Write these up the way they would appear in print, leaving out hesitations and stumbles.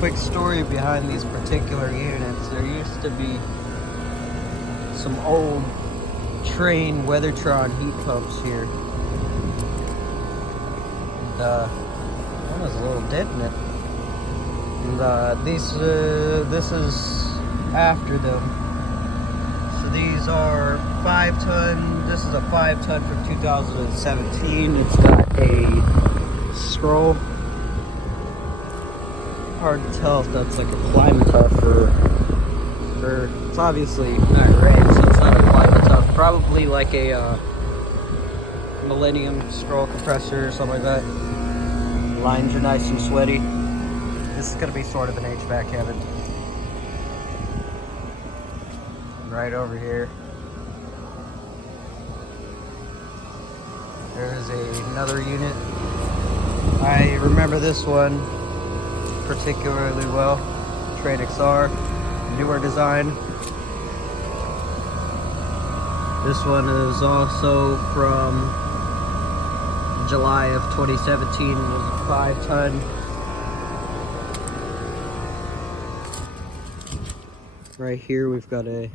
quick story behind these particular units. There used to be some old Trane Weathertron heat pumps here. And, one was a little dent in it. And this is after them. So these are 5-ton. This is a 5-ton from 2017. It's got a scroll. Hard to tell if that's like a climate tough or it's obviously not red, so it's not a climate tough. Probably like a Millennium scroll compressor or something like that. Lines are nice and sweaty. This is gonna be sort of an HVAC cabin. Right over here, there's another unit. I remember this one particularly well. Trane XR, newer design. This one is also from July of 2017. It was a 5-ton. Right here we've got a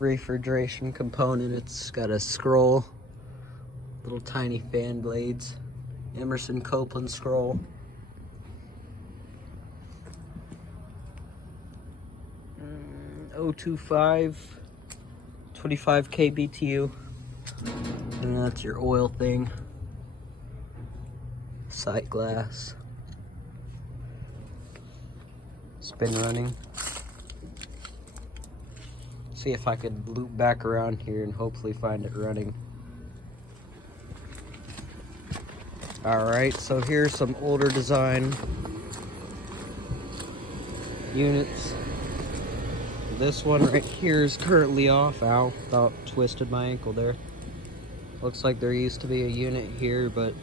refrigeration component. It's got a scroll, little tiny fan blades, Emerson Copeland scroll. .025, 25K BTU, and that's your oil thing. Sight glass. It's been running. See if I could loop back around here and hopefully find it running. Alright, so here's some older design units. This one right here is currently off. Ow, about twisted my ankle there. Looks like there used to be a unit here, but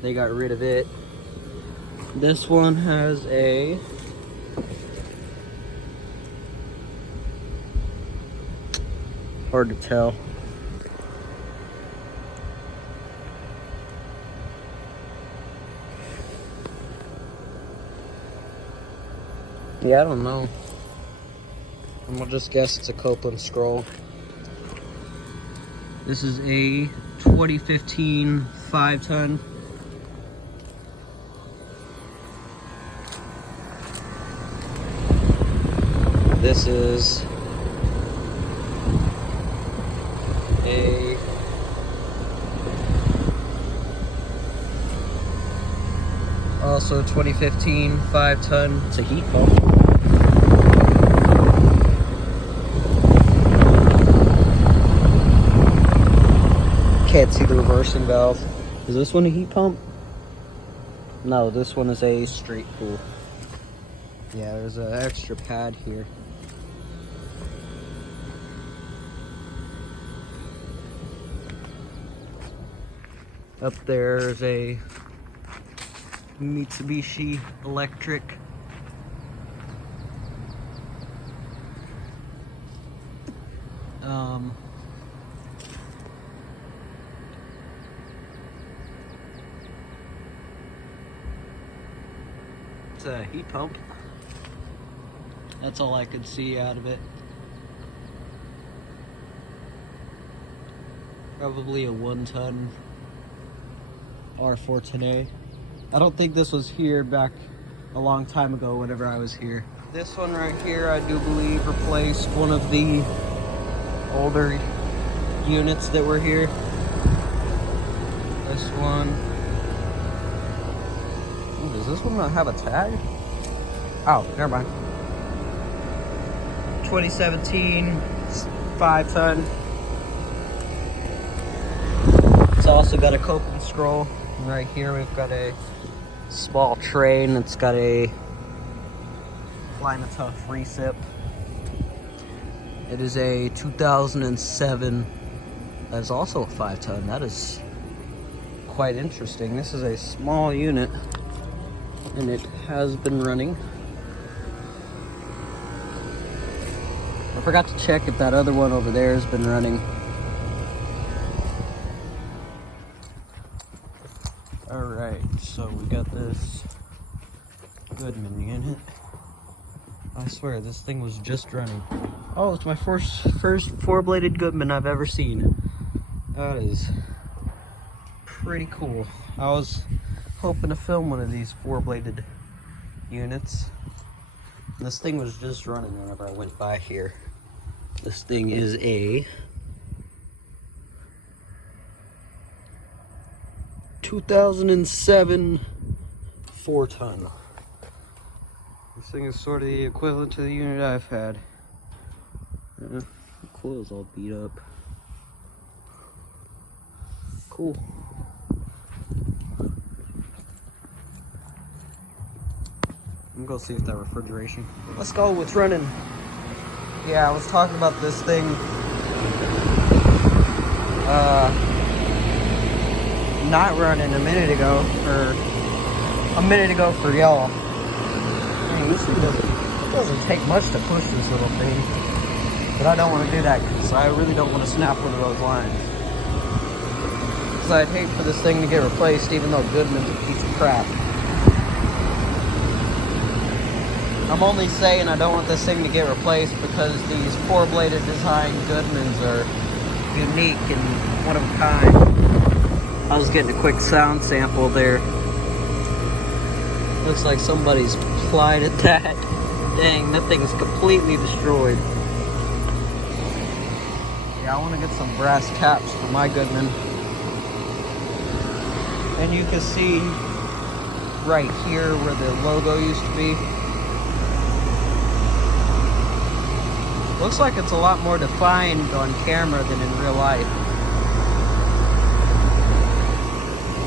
they got rid of it. This one has a hard to tell. Yeah, I don't know. I'm gonna just guess it's a Copeland scroll. This is a 2015 5-ton. This is a also 2015 5-ton. It's a heat pump. Can't see the reversing valve. Is this one a heat pump? No, this one is a straight cool. Yeah, there's an extra pad here. Up there's a Mitsubishi Electric. It's a heat pump. That's all I could see out of it. Probably a 1-ton R410A. I don't think this was here back a long time ago whenever I was here. This one right here, I do believe, replaced one of the older units that were here. This one. Ooh, does this one not have a tag? Oh, never mind. 2017 5-ton. It's also got a Copeland scroll. And right here we've got a small Trane. It's got a climate tough recip. It is a 2007. That is also a 5-ton. That is quite interesting. This is a small unit, and it has been running. I forgot to check if that other one over there has been running. Alright, so we got this Goodman unit. I swear, this thing was just running. Oh, it's my first four-bladed Goodman I've ever seen. That is pretty cool. I was hoping to film one of these four-bladed units. This thing was just running whenever I went by here. This thing is a 2007 4-ton. This thing is sort of the equivalent to the unit I've had. The coil's all beat up. Cool. I'm gonna go see if that refrigeration. Let's go, what's running? Yeah, I was talking about this thing. Not running a minute ago for y'all. Man, it doesn't take much to push this little thing. But I don't want to do that because I really don't want to snap one of those lines. Because I'd hate for this thing to get replaced even though Goodman's a piece of crap. I'm only saying I don't want this thing to get replaced because these four-bladed design Goodmans are unique and one of a kind. I was getting a quick sound sample there. Looks like somebody's plied at that. Dang, that thing's completely destroyed. Yeah, I want to get some brass caps for my Goodman. And you can see right here where the logo used to be. Looks like it's a lot more defined on camera than in real life.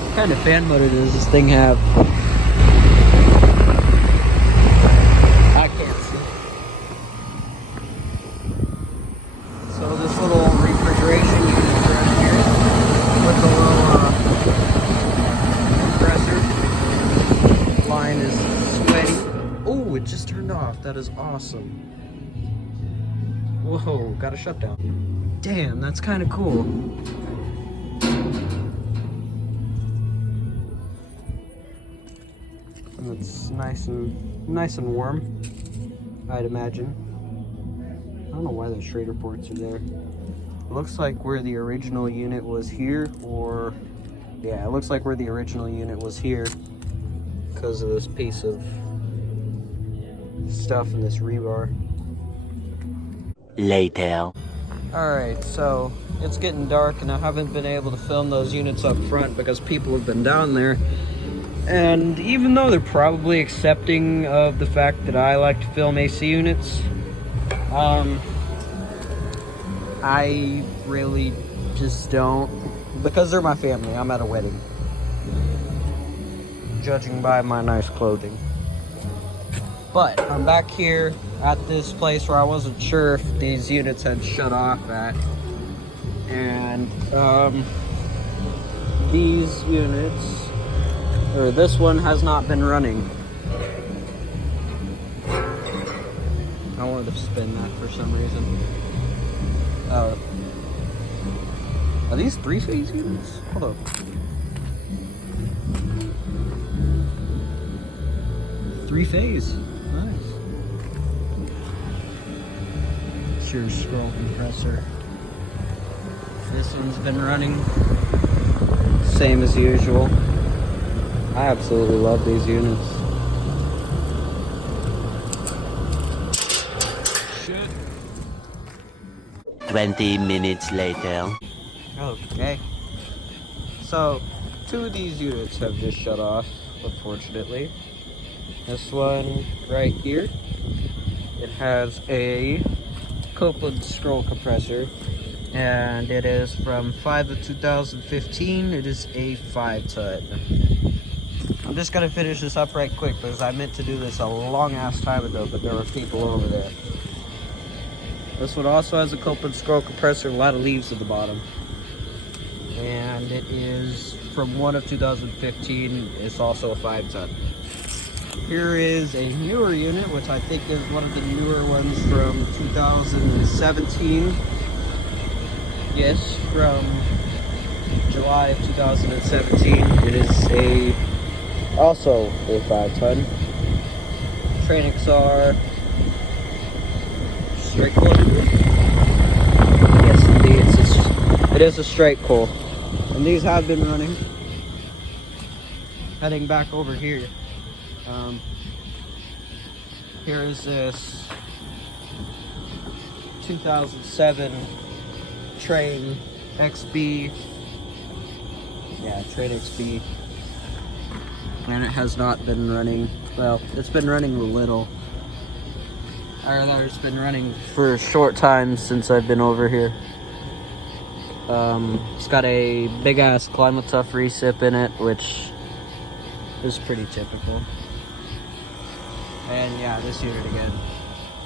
What kind of fan motor does this thing have? I can't see. So this little refrigeration unit right here with the little compressor. Line is sweaty. Oh, it just turned off. That is awesome. Whoa, got a shutdown. Damn, that's kind of cool. And it's nice and warm, I'd imagine. I don't know why those Schrader ports are there. It looks like where the original unit was here, or yeah, it looks like where the original unit was here because of this piece of stuff in this rebar. Later. Alright, so it's getting dark and I haven't been able to film those units up front because people have been down there. And even though they're probably accepting of the fact that I like to film AC units, I really just don't, because they're my family. I'm at a wedding, judging by my nice clothing. But I'm back here at this place where I wasn't sure if these units had shut off at. And these units, or this one has not been running. I wanted to spin that for some reason. Are these three-phase units? Hold up. Three-phase. Nice. It's your scroll compressor. This one's been running. Same as usual. I absolutely love these units. Shit. 20 minutes later. Okay. So, two of these units have just shut off, unfortunately. This one right here, it has a Copeland scroll compressor, and it is from 5 of 2015. It is a 5-ton. I'm just gonna finish this up right quick because I meant to do this a long ass time ago, but there were people over there. This one also has a Copeland scroll compressor, a lot of leaves at the bottom. And it is from 1 of 2015. It's also a 5-ton. Here is a newer unit, which I think is one of the newer ones from 2017. Yes, from July of 2017. It is also a 5-ton. Trane XR. Straight coil. Yes, indeed. It is a straight coil. And these have been running. Heading back over here. Here is this 2007 Trane XB. Yeah, Trane XB. And it has not been running. Well, it's been running a little. It's been running for a short time since I've been over here. It's got a big ass climate tough recip in it, which is pretty typical. And yeah, this unit again.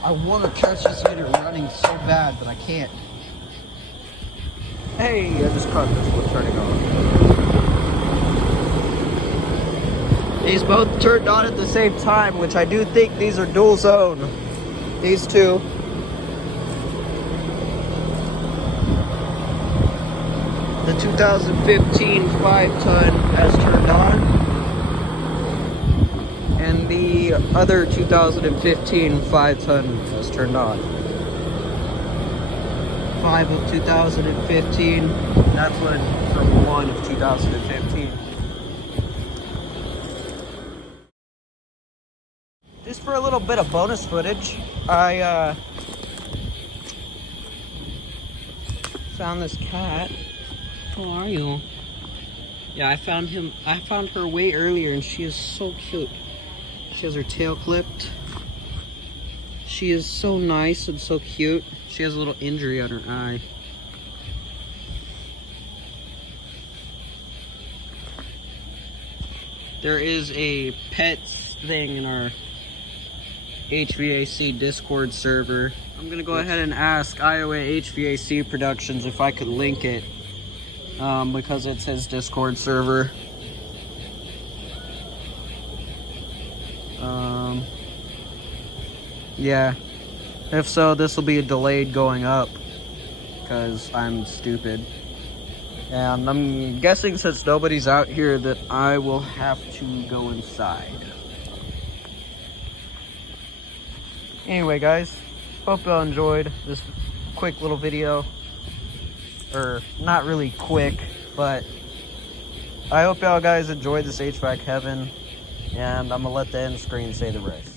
I want to catch this unit running so bad, but I can't. Hey, I just caught this one turning on. These both turned on at the same time, which I do think these are dual zone. These two. The 2015 5-ton has turned on. And the other 2015 5-ton has turned on. 5 of 2015. That's one from 1 of 2015. Just for a little bit of bonus footage, I found this cat. How are you? Yeah, I found her way earlier, and she is so cute. She has her tail clipped. She is so nice and so cute. She has a little injury on her eye. There is a pets thing in our HVAC Discord server. I'm gonna go ahead and ask Iowa HVAC Productions if I could link it, because it's his Discord server. Yeah, if so, this will be delayed going up because I'm stupid. And I'm guessing since nobody's out here that I will have to go inside. Anyway, guys, hope y'all enjoyed this quick little video. Or not really quick, but I hope y'all guys enjoyed this HVAC heaven. And I'm gonna let the end screen say the rest.